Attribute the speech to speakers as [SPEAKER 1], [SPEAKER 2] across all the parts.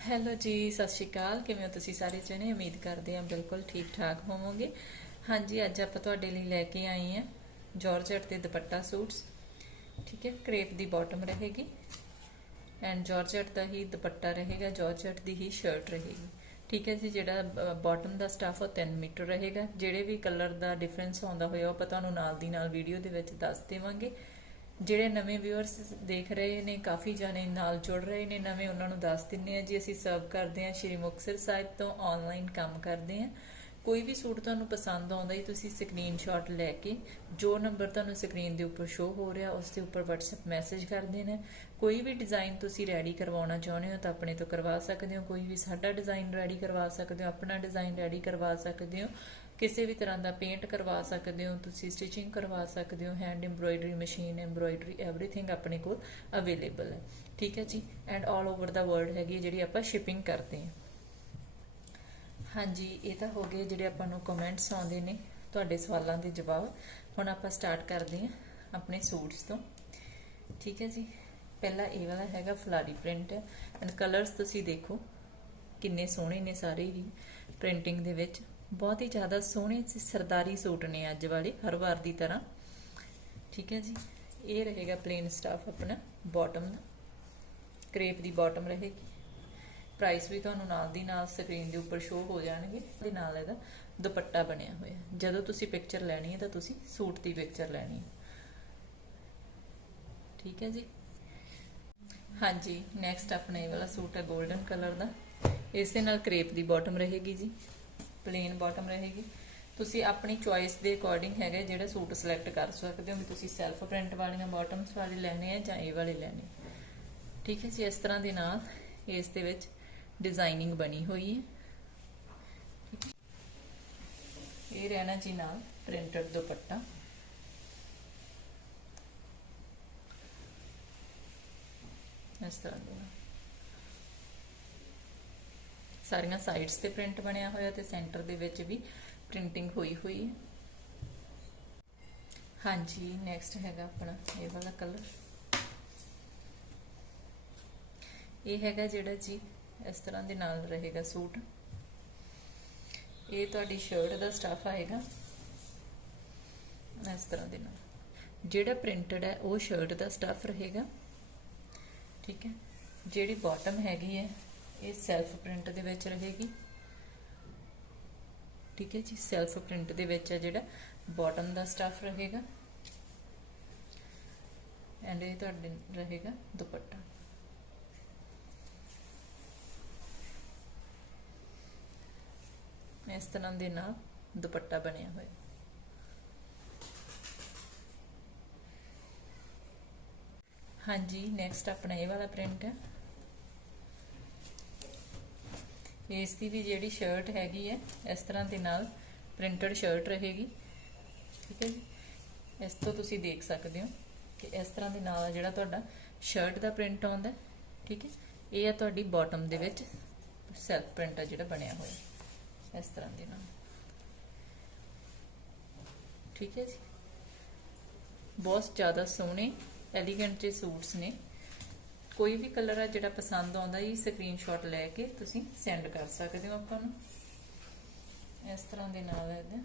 [SPEAKER 1] Hello ਜੀ, ਸਤਿ ਸ਼੍ਰੀ ਅਕਾਲ। ਕਿਵੇਂ ਹੋ ਤੁਸੀਂ ਸਾਰੇ ਜਣੇ? ਉਮੀਦ ਕਰਦੇ ਹਾਂ ਬਿਲਕੁਲ ਠੀਕ ਠਾਕ ਹੋਵੋਗੇ। ਹਾਂਜੀ, ਅੱਜ ਆਪਾਂ ਤੁਹਾਡੇ ਲਈ ਲੈ ਕੇ ਆਏ ਹਾਂ ਜਾਰਜਟ ਦੇ ਦੁਪੱਟਾ ਸੂਟਸ। ਠੀਕ ਹੈ, ਕ੍ਰੇਪ ਦੀ ਬਾਟਮ ਰਹੇਗੀ। ਐਂਡ ਜਾਰਜਟ ਦਾ ਹੀ ਦੁਪੱਟਾ ਰਹੇਗਾ ਜਾਰਜਟ ਦੀ ਹੀ ਸ਼ਰਟ ਰਹੇਗੀ। ਠੀਕ ਹੈ ਜੀ, ਜਿਹੜਾ ਬਾਟਮ ਦਾ ਸਟਾਫ ਉਹ 3 ਮੀਟਰ ਰਹੇਗਾ। ਜਿਹੜੇ ਵੀ ਕਲਰ ਦਾ ਡਿਫਰੈਂਸ ਆਉਂਦਾ ਹੋਇਆ ਉਹ ਆਪਾਂ ਤੁਹਾਨੂੰ ਨਾਲ ਦੀ ਨਾਲ ਵੀਡੀਓ ਦੇ ਵਿੱਚ ਦੱਸ ਦੇਵਾਂਗੇ। ਜਿਹੜੇ ਨਵੇਂ ਵਿਊਅਰਸ ਦੇਖ ਰਹੇ ਨੇ, ਕਾਫੀ ਜਾਣੇ ਨਾਲ ਜੁੜ ਰਹੇ ਨੇ, ਨਵੇਂ ਉਹਨਾਂ ਨੂੰ ਦੱਸ ਦਿੰਨੇ ਆ ਜੀ, ਅਸੀਂ ਸਰਵ ਕਰਦੇ ਆ ਸ਼੍ਰੀ ਮੁਕਤਸਰ ਸਾਹਿਬ ਤੋਂ ਆਨਲਾਈਨ ਕੰਮ ਕਰਦੇ ਆ ਕੋਈ ਵੀ ਸੂਟ ਤੁਹਾਨੂੰ ਪਸੰਦ ਆਉਂਦਾ ਹੀ ਤੁਸੀਂ ਸਕਰੀਨਸ਼ਾਟ ਲੈ ਕੇ ਜੋ ਨੰਬਰ ਤੁਹਾਨੂੰ ਸਕਰੀਨ ਦੇ ਉੱਪਰ ਸ਼ੋ ਹੋ ਰਿਹਾ, ਉਸ ਦੇ ਉੱਪਰ WhatsApp ਮੈਸੇਜ ਕਰ ਦੇਣਾ। ਕੋਈ ਵੀ ਡਿਜ਼ਾਈਨ ਤੁਸੀਂ ਰੈਡੀ ਕਰਵਾਉਣਾ ਚਾਹੁੰਦੇ ਹੋ ਤਾਂ ਆਪਣੇ ਤੋਂ ਕਰਵਾ ਸਕਦੇ ਹੋ। ਕੋਈ ਵੀ ਸਾਡਾ ਡਿਜ਼ਾਈਨ ਰੈਡੀ ਕਰਵਾ ਸਕਦੇ ਹੋ, ਆਪਣਾ ਡਿਜ਼ਾਈਨ ਰੈਡੀ ਕਰਵਾ ਸਕਦੇ ਹੋ। ਕਿਸੇ ਵੀ ਤਰ੍ਹਾਂ ਦਾ ਪੇਂਟ ਕਰਵਾ ਸਕਦੇ ਹੋ, ਤੁਸੀਂ ਸਟਿਚਿੰਗ ਕਰਵਾ ਸਕਦੇ ਹੋ hand embroidery machine embroidery everything ਆਪਣੇ ਕੋਲ ਅਵੇਲੇਬਲ ਹੈ। ਠੀਕ ਹੈ ਜੀ? ਐਂਡ 올 ਓਵਰ ਦਾ ਵਰਲਡ ਹੈਗੀ ਜਿਹੜੀ ਆਪਾਂ ਸ਼ਿਪਿੰਗ ਕਰਦੇ ਹਾਂ। ਹਾਂਜੀ, ਇਹ ਤਾਂ ਹੋ ਗਏ ਜਿਹੜੇ ਆਪਾਂ ਨੂੰ ਕਮੈਂਟਸ ਆਉਂਦੇ ਨੇ ਤੁਹਾਡੇ ਸਵਾਲਾਂ ਦੇ ਜਵਾਬ। ਹੁਣ ਆਪਾਂ ਸਟਾਰਟ ਕਰਦੇ ਹਾਂ ਆਪਣੇ ਸੂਟਸ ਤੋਂ। ਠੀਕ ਹੈ ਜੀ? ਪਹਿਲਾ ਇਹ ਵਾਲਾ ਹੈਗਾ ਫਲਾਰੀ ਪ੍ਰਿੰਟ ਐਂਡ ਕਲਰਸ ਤੁਸੀਂ ਦੇਖੋ, ਕਿੰਨੇ ਸੋਹਣੇ ਨੇ ਸਾਰੇ ਹੀ ਪ੍ਰਿੰਟਿੰਗ ਦੇ ਵਿੱਚ। ਬਹੁਤ ਹੀ ਜ਼ਿਆਦਾ ਸੋਹਣੇ ਤੇ ਸਰਦਾਰੀ ਸੂਟ ਨੇ ਅੱਜ ਵਾਲੇ, ਹਰ ਵਾਰ ਦੀ ਤਰ੍ਹਾਂ। ਠੀਕ ਹੈ ਜੀ? ਇਹ ਰਹੇਗਾ ਪਲੇਨ ਸਟਾਫ ਆਪਣਾ ਬਾਟਮ ਦਾ। ਕ੍ਰੇਪ ਦੀ ਬਾਟਮ ਰਹੇਗੀ। ਪ੍ਰਾਈਸ ਵੀ ਤੁਹਾਨੂੰ ਨਾਲ ਦੀ ਨਾਲ ਸਕਰੀਨ ਦੇ ਉੱਪਰ ਸ਼ੋਅ ਹੋ ਜਾਣਗੇ। ਦੇ ਨਾਲ ਇਹਦਾ ਦੁਪੱਟਾ ਬਣਿਆ ਹੋਇਆ। ਜਦੋਂ ਤੁਸੀਂ ਪਿਕਚਰ ਲੈਣੀ ਹੈ, ਤਾਂ ਤੁਸੀਂ ਸੂਟ ਦੀ ਪਿਕਚਰ ਲੈਣੀ ਹੈ। ਠੀਕ ਹੈ ਜੀ? ਹਾਂਜੀ ਨੈਕਸਟ ਆਪਣਾ ਇਹ ਵਾਲਾ ਸੂਟ ਹੈ 골ਡਨ ਕਲਰ ਦਾ। ਇਸ ਦੇ ਨਾਲ ਕ੍ਰੇਪ ਦੀ ਬਾਟਮ ਰਹੇਗੀ ਜੀ। ਪਲੇਨ ਬਾਟਮ ਰਹੇਗੀ। ਤੁਸੀਂ ਆਪਣੀ ਚੁਆਇਸ ਦੇ ਅਕੋਰਡਿੰਗ ਹੈਗਾ ਜਿਹੜਾ ਸੂਟ ਸਿਲੈਕਟ ਕਰ ਸਕਦੇ ਹੋ ਵੀ ਤੁਸੀਂ ਸੈਲਫ ਪ੍ਰਿੰਟ ਵਾਲੀਆਂ ਬਾਟਮਸ ਵਾਲੇ ਲੈਣੇ ਆ ਜਾਂ ਇਹ ਵਾਲੇ ਲੈਣੇ ਠੀਕ ਹੈ ਜੀ, ਇਸ ਤਰ੍ਹਾਂ ਦੇ ਨਾਲ ਇਸ ਦੇ ਵਿੱਚ ਡਿਜ਼ਾਈਨਿੰਗ ਬਣੀ ਹੋਈ ਹੈ। ਹੈ। ਇਹ ਰਹਿਣਾ ਜੀ ਨਾਲ ਪ੍ਰਿੰਟਡ ਦੁਪੱਟਾ। ਇਸ ਤਰ੍ਹਾਂ ਦੇ ਨਾਲ। ਸਾਰੀਆਂ ਸਾਈਡਸ ਤੇ ਪ੍ਰਿੰਟ ਬਣਿਆ ਹੋਇਆ ਤੇ ਸੈਂਟਰ ਦੇ ਵਿੱਚ ਵੀ ਪ੍ਰਿੰਟਿੰਗ ਹੋਈ ਹੋਈ ਹੈ। ਹਾਂਜੀ ਨੈਕਸਟ ਹੈਗਾ ਆਪਣਾ, ਇਹ ਵਾਲਾ ਕਲਰ ਇਹ ਹੈਗਾ ਜਿਹੜਾ ਜੀ ਇਸ ਤਰ੍ਹਾਂ ਦੇ ਨਾਲ ਰਹੇਗਾ ਸੂਟ। ਇਹ ਤੁਹਾਡੀ ਸ਼ਰਟ ਦਾ ਸਟਾਫ ਆਏਗਾ। ਇਸ ਤਰ੍ਹਾਂ ਦੇ ਨਾਲ। ਜਿਹੜਾ ਪ੍ਰਿੰਟਡ ਹੈ, ਉਹ ਸ਼ਰਟ ਦਾ ਸਟਾਫ ਰਹੇਗਾ। ਠੀਕ ਹੈ। ਜਿਹੜੀ ਬਾਟਮ ਹੈਗੀ ਹੈ ਇਹ ਸੈਲਫ ਪ੍ਰਿੰਟ ਦੇ ਵਿੱਚ ਰਹੇਗੀ। ਠੀਕ ਹੈ ਜੀ ਸੈਲਫ ਪ੍ਰਿੰਟ ਦੇ ਵਿੱਚ ਹੈ ਜਿਹੜਾ ਬਾਟਮ ਦਾ ਸਟਾਫ ਰਹੇਗਾ। ਐਂਡ ਇਹ ਤੁਹਾਡੇ ਰਹੇਗਾ ਦੁਪੱਟਾ। ਇਸ ਤਰ੍ਹਾਂ ਦੇ ਨਾਲ ਦੁਪੱਟਾ ਬਣਿਆ ਹੋਇਆ। ਹਾਂਜੀ ਨੈਕਸਟ ਆਪਣਾ ਇਹ ਵਾਲਾ ਪ੍ਰਿੰਟ ਹੈ। ਇਸ ਦੀ ਵੀ ਜਿਹੜੀ ਸ਼ਰਟ ਹੈਗੀ ਹੈ, ਇਸ ਤਰ੍ਹਾਂ ਦੇ ਨਾਲ ਪ੍ਰਿੰਟਡ ਸ਼ਰਟ ਰਹੇਗੀ। ਠੀਕ ਹੈ ਜੀ? ਇਸ ਤੋਂ ਤੁਸੀਂ ਦੇਖ ਸਕਦੇ ਹੋ ਕਿ ਇਸ ਤਰ੍ਹਾਂ ਦੇ ਨਾਲ ਜਿਹੜਾ ਤੁਹਾਡਾ ਸ਼ਰਟ ਦਾ ਪ੍ਰਿੰਟ ਆਉਂਦਾ ਠੀਕ ਹੈ? ਇਹ ਆ ਤੁਹਾਡੀ ਬਾਟਮ ਦੇ ਵਿੱਚ ਸੈਲਫ ਪ੍ਰਿੰਟ ਆ ਜਿਹੜਾ ਬਣਿਆ ਹੋਇਆ ਇਸ ਤਰ੍ਹਾਂ ਦੇ ਨਾਲ। ਠੀਕ ਹੈ ਜੀ? ਬਹੁਤ ਜ਼ਿਆਦਾ ਸੋਹਣੇ ਐਲੀਗੈਂਟ ਜਿਹੇ ਸੂਟਸ ਨੇ। ਕੋਈ ਵੀ ਕਲਰ ਆ ਜਿਹੜਾ ਪਸੰਦ ਆਉਂਦਾ ਹੀ ਸਕਰੀਨਸ਼ਾਟ ਲੈ ਕੇ ਤੁਸੀਂ ਸੈਂਡ ਕਰ ਸਕਦੇ ਹੋ ਆਪਾਂ ਨੂੰ। ਇਸ ਤਰ੍ਹਾਂ ਦੇ ਨਾਲ ਇਹਦਾ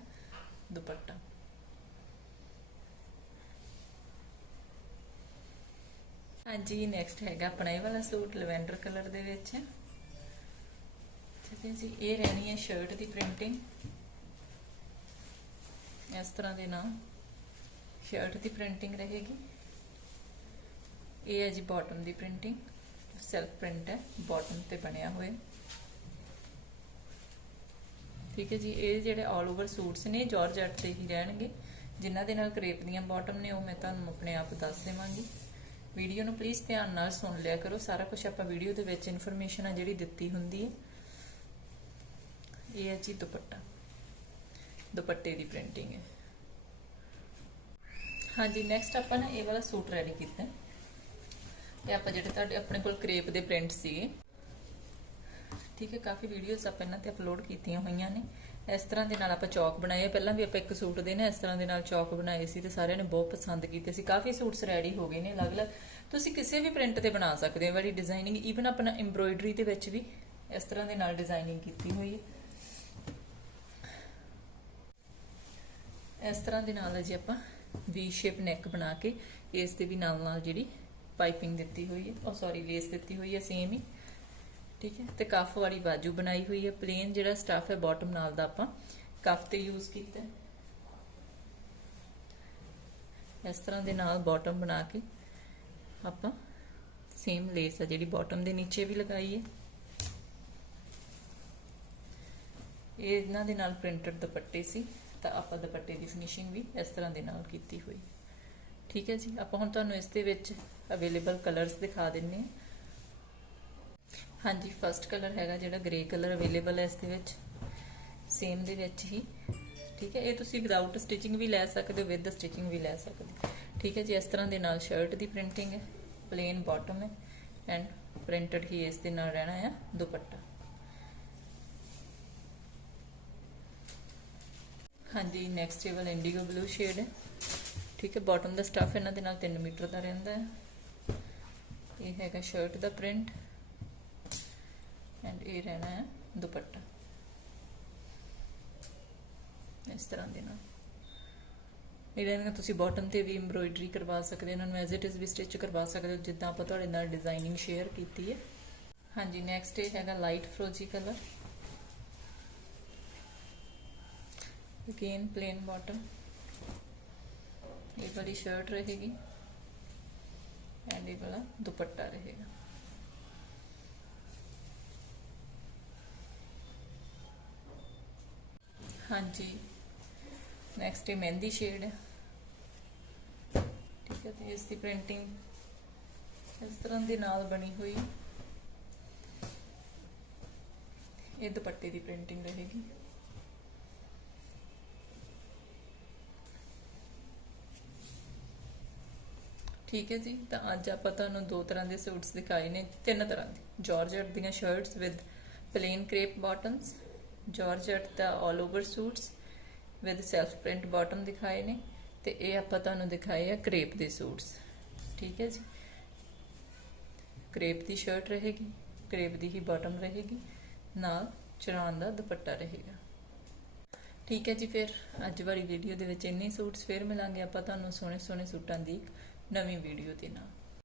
[SPEAKER 1] ਦੁਪੱਟਾ। ਹਾਂਜੀ ਨੈਕਸਟ ਹੈਗਾ ਆਪਣਾ ਇਹ ਵਾਲਾ ਸੂਟ, ਲਵੈਂਡਰ ਕਲਰ ਦੇ ਵਿੱਚ। ਠੀਕ ਹੈ ਜੀ, ਇਹ ਰਹਿਣੀ ਹੈ ਸ਼ਰਟ ਦੀ ਪ੍ਰਿੰਟਿੰਗ ਇਸ ਤਰ੍ਹਾਂ ਦੇ ਨਾਲ ਸ਼ਰਟ ਦੀ ਪ੍ਰਿੰਟਿੰਗ ਰਹੇਗੀ। ਇਹ ਹੈ ਜੀ ਬਾਟਮ ਦੀ ਪ੍ਰਿੰਟਿੰਗ ਸੈਲਫ ਪ੍ਰਿੰਟ ਹੈ ਬਾਟਮ ਤੇ ਬਣਿਆ ਹੋਇਆ। ਠੀਕ ਹੈ ਜੀ, ਇਹ ਜਿਹੜੇ ਆਲ ਓਵਰ ਸੂਟਸ ਨੇ ਜਾਰਜਟ ਤੇ ਹੀ ਰਹਿਣਗੇ। ਜਿਨ੍ਹਾਂ ਦੇ ਨਾਲ ਕ੍ਰੇਪ ਦੀਆਂ ਬਾਟਮ ਨੇ, ਉਹ ਮੈਂ ਤੁਹਾਨੂੰ ਆਪਣੇ ਆਪ ਦੱਸ ਦੇਵਾਂਗੀ। ਵੀਡੀਓ ਨੂੰ ਪਲੀਜ਼ ਧਿਆਨ ਨਾਲ ਸੁਣ ਲਿਆ ਕਰੋ। ਸਾਰਾ ਕੁਝ ਆਪਾਂ ਵੀਡੀਓ ਦੇ ਵਿੱਚ ਇਨਫੋਰਮੇਸ਼ਨ ਆ ਜਿਹੜੀ ਦਿੱਤੀ ਹੁੰਦੀ ਹੈ। ਇਹ ਹੈ ਜੀ ਦੁਪੱਟਾ। ਦੁਪੱਟੇ ਦੀ ਪ੍ਰਿੰਟਿੰਗ ਹੈ। ਹਾਂਜੀ ਨੈਕਸਟ ਆਪਾਂ ਨੇ ਇਹ ਵਾਲਾ ਸੂਟ ਰੈਡੀ ਕੀਤਾ ਇਹ ਆਪਾਂ ਜਿਹੜੇ ਤੁਹਾਡੇ ਆਪਣੇ ਕੋਲ ਕ੍ਰੇਪ ਦੇ ਪ੍ਰਿੰਟ ਸੀਗੇ। ਠੀਕ ਹੈ, ਕਾਫੀ ਵੀਡੀਓਜ਼ ਆਪਾਂ ਇਹਨਾਂ ਤੇ ਅਪਲੋਡ ਕੀਤੀਆਂ ਹੋਈਆਂ ਨੇ। ਇਸ ਤਰ੍ਹਾਂ ਦੇ ਨਾਲ ਆਪਾਂ ਚੌਕ ਬਣਾਏ ਪਹਿਲਾਂ ਵੀ ਆਪਾਂ ਇੱਕ ਸੂਟ ਦੇ ਨਾ ਇਸ ਤਰ੍ਹਾਂ ਦੇ ਨਾਲ ਚੌਕ ਬਣਾਏ ਸੀ ਤੇ ਸਾਰਿਆਂ ਨੇ ਬਹੁਤ ਪਸੰਦ ਕੀਤੇ ਸੀ। ਕਾਫੀ ਸੂਟਸ ਰੈਡੀ ਹੋ ਗਏ ਨੇ ਅਲੱਗ-ਅਲੱਗ। ਤੁਸੀਂ ਕਿਸੇ ਵੀ ਪ੍ਰਿੰਟ ਤੇ ਬਣਾ ਸਕਦੇ ਹੋ। ਵਾਲੀ ਡਿਜ਼ਾਈਨਿੰਗ ਈਵਨ ਆਪਣਾ ਐਮਬ੍ਰੋਇਡਰੀ ਦੇ ਵਿੱਚ ਵੀ ਇਸ ਤਰ੍ਹਾਂ ਦੇ ਨਾਲ ਡਿਜ਼ਾਈਨਿੰਗ ਕੀਤੀ ਹੋਈ ਹੈ। ਇਸ ਤਰ੍ਹਾਂ ਦੇ ਨਾਲ ਜੀ ਆਪਾਂ ਵੀ ਸ਼ੇਪ ਨੈਕ ਬਣਾ ਕੇ ਇਸ ਦੇ ਵੀ ਨਾਲ ਨਾਲ ਜਿਹੜੀ ਪਾਈਪਿੰਗ ਦਿੱਤੀ ਹੋਈ ਹੈ। ਉਹ ਸੌਰੀ ਲੇਸ ਦਿੱਤੀ ਹੋਈ ਹੈ ਸੇਮ ਹੀ। ਠੀਕ ਹੈ? ਤੇ ਕਫ ਵਾਲੀ ਬਾਜੂ ਬਣਾਈ ਹੋਈ ਹੈ ਪਲੇਨ ਜਿਹੜਾ ਸਟਫ ਹੈ ਬਾਟਮ ਨਾਲ ਦਾ ਆਪਾਂ ਕਫ ਤੇ ਯੂਜ਼ ਕੀਤਾ। ਇਸ ਤਰ੍ਹਾਂ ਦੇ ਨਾਲ ਬਾਟਮ ਬਣਾ ਕੇ ਆਪਾਂ ਸੇਮ ਲੇਸ ਆ ਜਿਹੜੀ ਬਾਟਮ ਦੇ ਨੀਚੇ ਵੀ ਲਗਾਈ ਹੈ। ਇਹ ਇਹਨਾਂ ਦੇ ਨਾਲ ਪ੍ਰਿੰਟਡ ਦੁਪੱਟੇ ਸੀ, ਤਾਂ ਆਪਾਂ ਦੁਪੱਟੇ ਦੀ ਫਿਨਿਸ਼ਿੰਗ ਵੀ ਇਸ ਤਰ੍ਹਾਂ ਦੇ ਨਾਲ ਕੀਤੀ ਹੋਈ। ਠੀਕ ਹੈ ਜੀ, ਆਪਾਂ ਹੁਣ ਤੁਹਾਨੂੰ ਇਸ ਦੇ ਵਿੱਚ ਅਵੇਲੇਬਲ ਕਲਰਸ ਦਿਖਾ ਦਿੰਨੇ ਹਾਂ। ਹਾਂਜੀ ਫਰਸਟ ਕਲਰ ਹੈਗਾ ਜਿਹੜਾ ਗ੍ਰੇ ਕਲਰ ਅਵੇਲੇਬਲ ਹੈ ਇਸ ਦੇ ਵਿੱਚ। ਸੇਮ ਦੇ ਵਿੱਚ ਹੀ, ਠੀਕ ਹੈ, ਇਹ ਤੁਸੀਂ ਵਿਦਆਊਟ ਸਟਿਚਿੰਗ ਵੀ ਲੈ ਸਕਦੇ ਹੋ ਵਿਦ ਸਟਿਚਿੰਗ ਵੀ ਲੈ ਸਕਦੇ ਹੋ। ਠੀਕ ਹੈ ਜੀ, ਇਸ ਤਰ੍ਹਾਂ ਦੇ ਨਾਲ ਸ਼ਰਟ ਦੀ ਪ੍ਰਿੰਟਿੰਗ ਹੈ ਪਲੇਨ ਬਾਟਮ ਹੈ ਐਂਡ ਪ੍ਰਿੰਟਡ ਹੀ ਇਸ ਦੇ ਨਾਲ ਰਹਿਣਾ ਹੈ, ਦੁਪੱਟਾ। ਹਾਂਜੀ next table indigo blue shade ਹੈ। ਠੀਕ ਹੈ ਬਾਟਮ ਦਾ ਸਟਫ ਇਹਨਾਂ ਦੇ ਨਾਲ 3 ਮੀਟਰ ਦਾ ਰਹਿੰਦਾ ਹੈ। ਇਹ ਹੈਗਾ ਸ਼ਰਟ ਦਾ ਪ੍ਰਿੰਟ ਐਂਡ ਇਹ ਰਹਿਣਾ ਹੈ ਦੁਪੱਟਾ। ਇਸ ਤਰ੍ਹਾਂ ਦੇ ਨਾਲ। ਇਹਨਾਂ ਨੂੰ ਤੁਸੀਂ ਬਾਟਮ ਤੇ ਵੀ ਐਮਬ੍ਰੋਇਡਰੀ ਕਰਵਾ ਸਕਦੇ ਹੋ, ਇਹਨਾਂ ਨੂੰ ਐਜ਼ ਇਟ ਇਜ਼ ਵੀ ਸਟਿਚ ਕਰਵਾ ਸਕਦੇ ਹੋ, ਜਿੱਦਾਂ ਆਪਾਂ ਤੁਹਾਡੇ ਨਾਲ ਡਿਜ਼ਾਈਨਿੰਗ ਸ਼ੇਅਰ ਕੀਤੀ ਹੈ। ਹਾਂਜੀ ਨੈਕਸਟ ਇਹ ਹੈਗਾ ਲਾਈਟ ਫਰੋਜੀ ਕਲਰ ਅਗੇਨ plain bottom ਇਹ ਵਾਲੀ ਸ਼ਰਟ ਰਹੇਗੀ ਐਂਡ ਇਹ ਵਾਲਾ ਦੁਪੱਟਾ ਰਹੇਗਾ। ਹਾਂਜੀ ਨੈਕਸਟ ਇਹ ਮਹਿੰਦੀ ਸ਼ੇਡ ਹੈ। ਠੀਕ ਹੈ, ਤੇ ਇਸ ਦੀ ਪ੍ਰਿੰਟਿੰਗ ਇਸ ਤਰ੍ਹਾਂ ਦੇ ਨਾਲ ਬਣੀ ਹੋਈ ਇਹ ਦੁਪੱਟੇ ਦੀ ਪ੍ਰਿੰਟਿੰਗ ਰਹੇਗੀ। ਠੀਕ ਹੈ ਜੀ, ਤਾਂ ਅੱਜ ਆਪਾਂ ਤੁਹਾਨੂੰ ਦੋ ਤਰ੍ਹਾਂ ਦੇ ਸੂਟਸ ਦਿਖਾਏ ਨੇ, ਤਿੰਨ ਤਰ੍ਹਾਂ ਦੇ। ਜਾਰਜਟ ਦੀਆਂ shirts with plain crepe bottoms georgette the 올 over suits with self print bottom ਦਿਖਾਏ ਨੇ, ਤੇ ਇਹ ਆਪਾਂ ਤੁਹਾਨੂੰ ਦਿਖਾਏ ਆ ਕ੍ਰੇਪ ਦੇ ਸੂਟਸ ਠੀਕ ਹੈ ਜੀ। ਕ੍ਰੇਪ ਦੀ ਸ਼ਰਟ ਰਹੇਗੀ ਕ੍ਰੇਪ ਦੀ ਹੀ ਬਾਟਮ ਰਹੇਗੀ, ਨਾਲ ਚਰਾਨ ਦਾ ਦੁਪੱਟਾ ਰਹੇਗਾ। ਠੀਕ ਹੈ ਜੀ, ਫਿਰ ਅੱਜ ਵਾਲੀ ਵੀਡੀਓ ਦੇ ਵਿੱਚ ਇੰਨੇ ਸੂਟਸ ਫਿਰ ਮਿਲਾਂਗੇ ਆਪਾਂ ਤੁਹਾਨੂੰ ਸੋਹਣੇ ਸੋਹਣੇ ਸੂਟਾਂ ਦੀ ਨਵੀਂ ਵੀਡੀਓ ਦੇ ਨਾਲ।